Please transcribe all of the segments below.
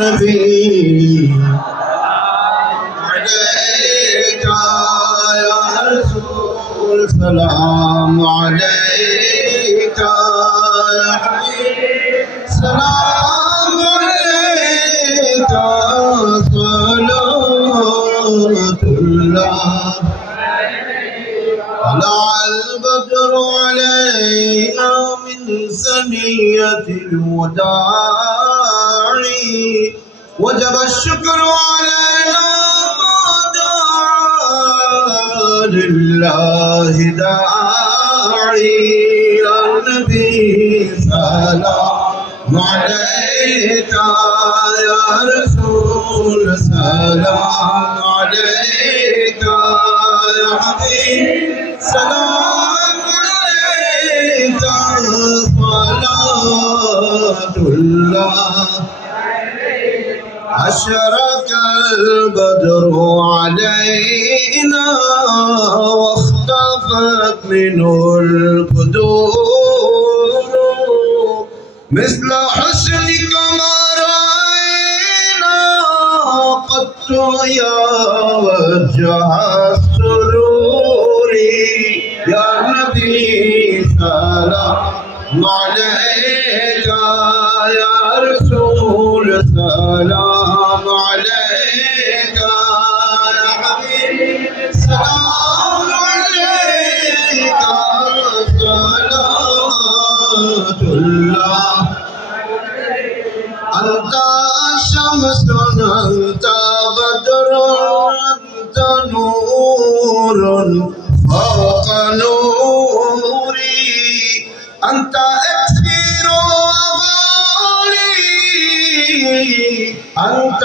نبي عليك يا رسول سلام عليك يا حبيب سلام عليك صلاة الله طلع البدر علينا من سنية الوداع وجب الشكر علينا ما دعا لله داعي. يا نبي سلام عليك. يا رسول سلام عليك. يا حبيب سلام عليك. الله أشرق البدر علينا واختفت منه البدور مثل حسنك ما رأينا قط يا وجه السرور شمس أنت بدر أنت نور فوق نوري أنت إكسير وغالي أنت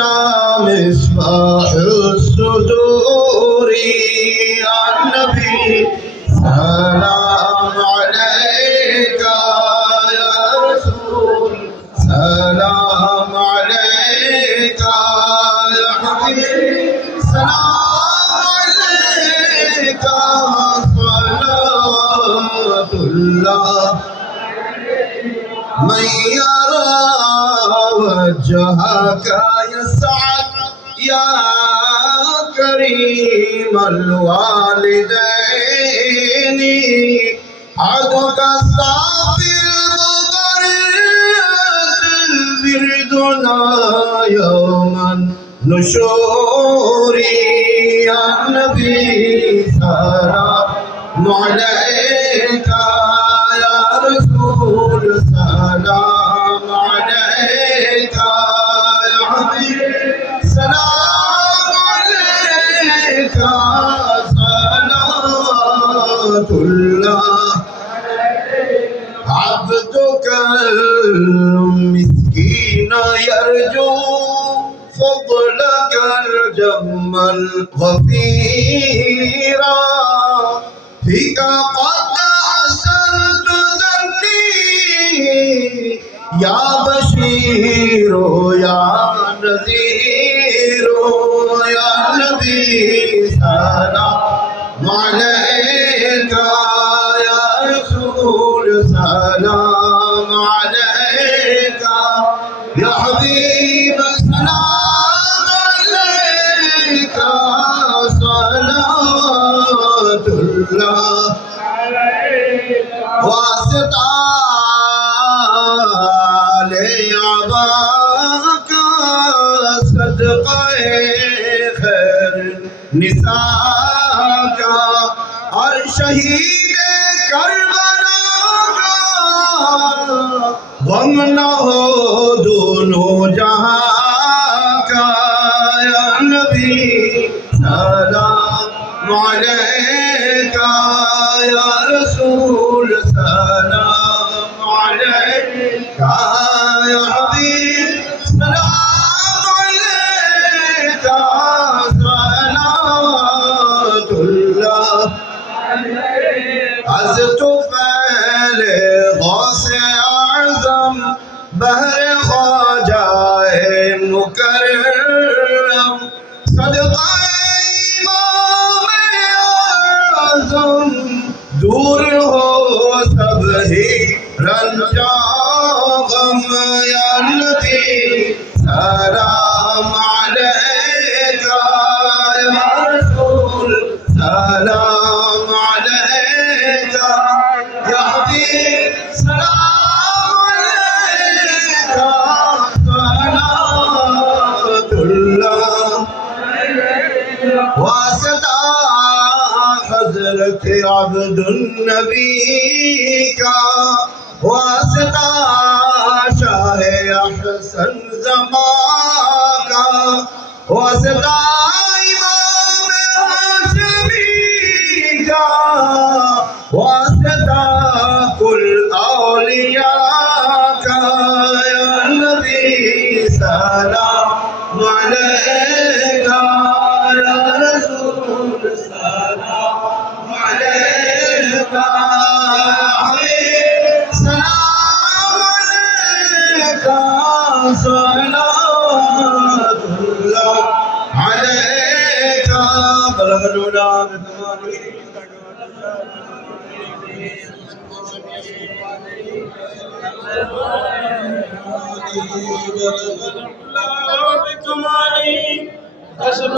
من يرى وجهك يسعد يا كريم الوالدين عدك صافي البردنا يوما نشوري يا نبي سلام عليك الله عبدك المسكين يرجو فضلك الجم الغفيرا فيك قد أحسنت ذنبي يا بشير يا نذير يا نبي سلام عليك يا حبيب سلام عليك. صلاة الله. واسطة لعباك. خير نساء کا اور شہید کربلا हम न हो दोनों जहाँ का नबी सलाम अलैका या रसूल सलाम अलैका या دور ہو سب ہی رنجا غم سلام يا نبي سلام عليك يا رسول سلام واسطة حضرت عبد النبي کا واسطہ شاہ احسن زمان کا واسطہ امام ہاشمی کا واسطہ کل اولیاء کا سلام علیکہ صلوات